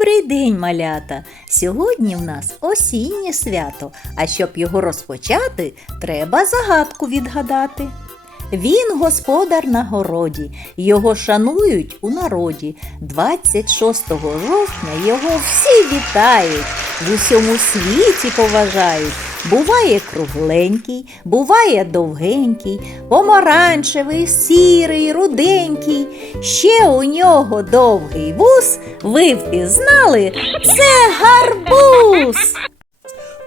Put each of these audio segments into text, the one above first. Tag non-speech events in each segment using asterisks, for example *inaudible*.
Добрий день, малята! Сьогодні в нас осіннє свято, а щоб його розпочати, треба загадку відгадати. Він господар на городі, його шанують у народі. 26 жовтня його всі вітають, в усьому світі поважають. Буває кругленький, буває довгенький, помаранчевий, сірий, руденький. Ще у нього довгий вус. Ви впізнали? Це гарбуз.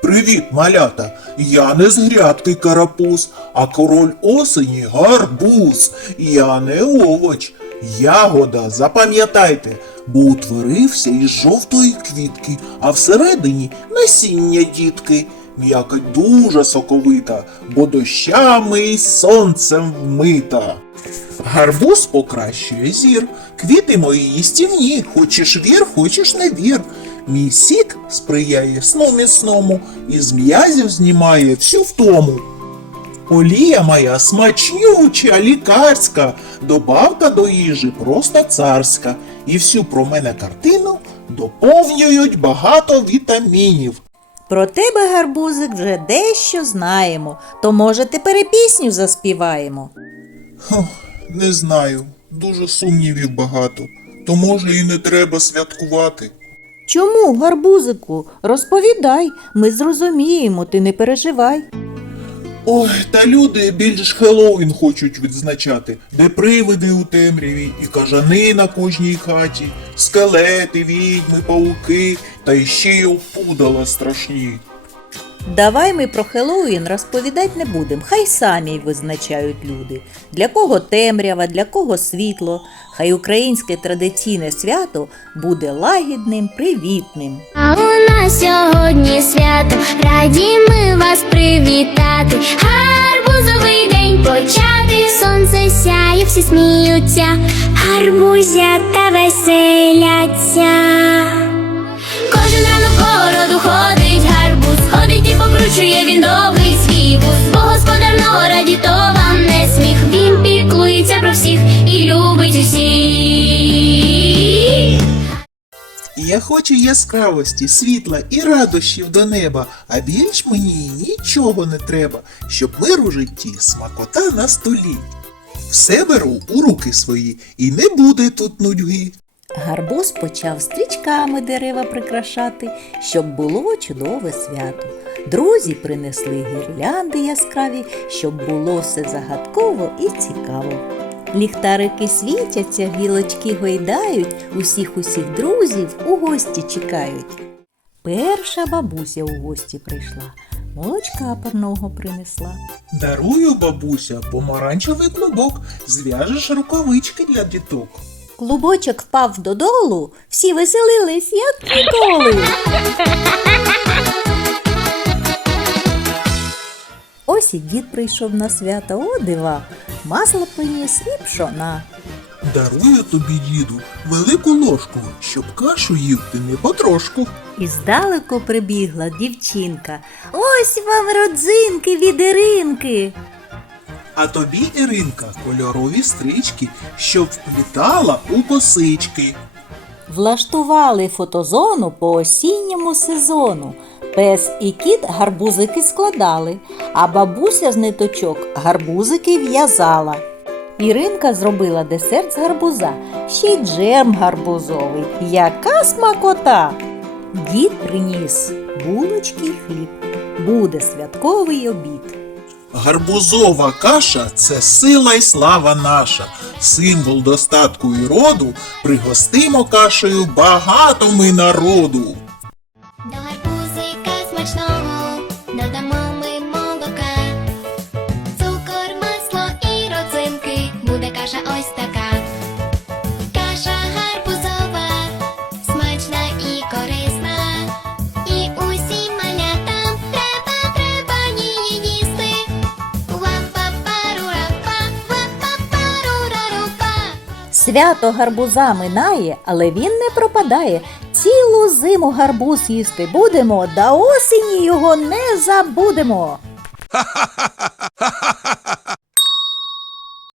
Привіт, малята! Я не з грядки карапуз, а король осені гарбуз. Я не овоч, ягода, запам'ятайте, бо утворився із жовтої квітки, а всередині насіння дітки. М'якоть дуже соковита, бо дощами і сонцем вмита. Гарбуз покращує зір, квіти мої їстівні, хочеш вір, хочеш не вір. Мій сік сприяє сну міцному, і з м'язів знімає всю втому. Олія моя смачнюча, лікарська, добавка до їжі просто царська, і всю про мене картину доповнюють багато вітамінів. Про тебе, гарбузик, вже дещо знаємо, то може тепер і пісню заспіваємо. Хох, не знаю, дуже сумнівів багато, то може і не треба святкувати. Чому, гарбузику? Розповідай, ми зрозуміємо, ти не переживай. Ой, та люди більш Хеллоуін хочуть відзначати, де привиди у темряві і кажани на кожній хаті, скелети, відьми, пауки, та іще й опудала страшні. Давай ми про Хеллоуін розповідати не будемо, хай самі визначають люди. Для кого темрява, для кого світло. Хай українське традиційне свято буде лагідним, привітним. А у нас сьогодні свято, раді ми вас привітати. Гарбузовий день почати. Сонце сяє, всі сміються, гарбузята веселяться. Я хочу яскравості, світла і радощів до неба, а більш мені нічого не треба, щоб мир у житті, смакота на столі. Все беру у руки свої, і не буде тут нудьги. Гарбуз почав стрічками дерева прикрашати, щоб було чудове свято. Друзі принесли гірлянди яскраві, щоб було все загадково і цікаво. Ліхтарики світяться, гілочки гойдають, усіх усіх друзів у гості чекають. Перша бабуся у гості прийшла, молочка парного принесла. Дарую, бабуся, помаранчевий клубок, зв'яжеш рукавички для діток. Клубочок впав додолу, всі веселились, як ніколи. *laughs* Ось і дід прийшов на свято, о дива, масло приніс і пшона. Дарую тобі, діду, велику ложку, щоб кашу їв ти не потрошку. І здалеку прибігла дівчинка. Ось вам родзинки від Іринки. А тобі, Іринка, кольорові стрічки, щоб вплітала у косички. Влаштували фотозону по осінньому сезону. Пес і кіт гарбузики складали, а бабуся з ниточок гарбузики в'язала. Іринка зробила десерт з гарбуза, ще й джем гарбузовий. Яка смакота! Дід приніс булочки й хліб. Буде святковий обід. Гарбузова каша це сила й слава наша, символ достатку і роду. Пригостимо кашею багато ми народу. Смачного додамо ми молока, цукор, масло і родзинки, буде каша ось така. Каша гарбузова, смачна і корисна. І усім малятам треба, треба її їсти. Свято гарбуза минає, але він не пропадає. Цілу зиму гарбуз їсти будемо, да осені його не забудемо.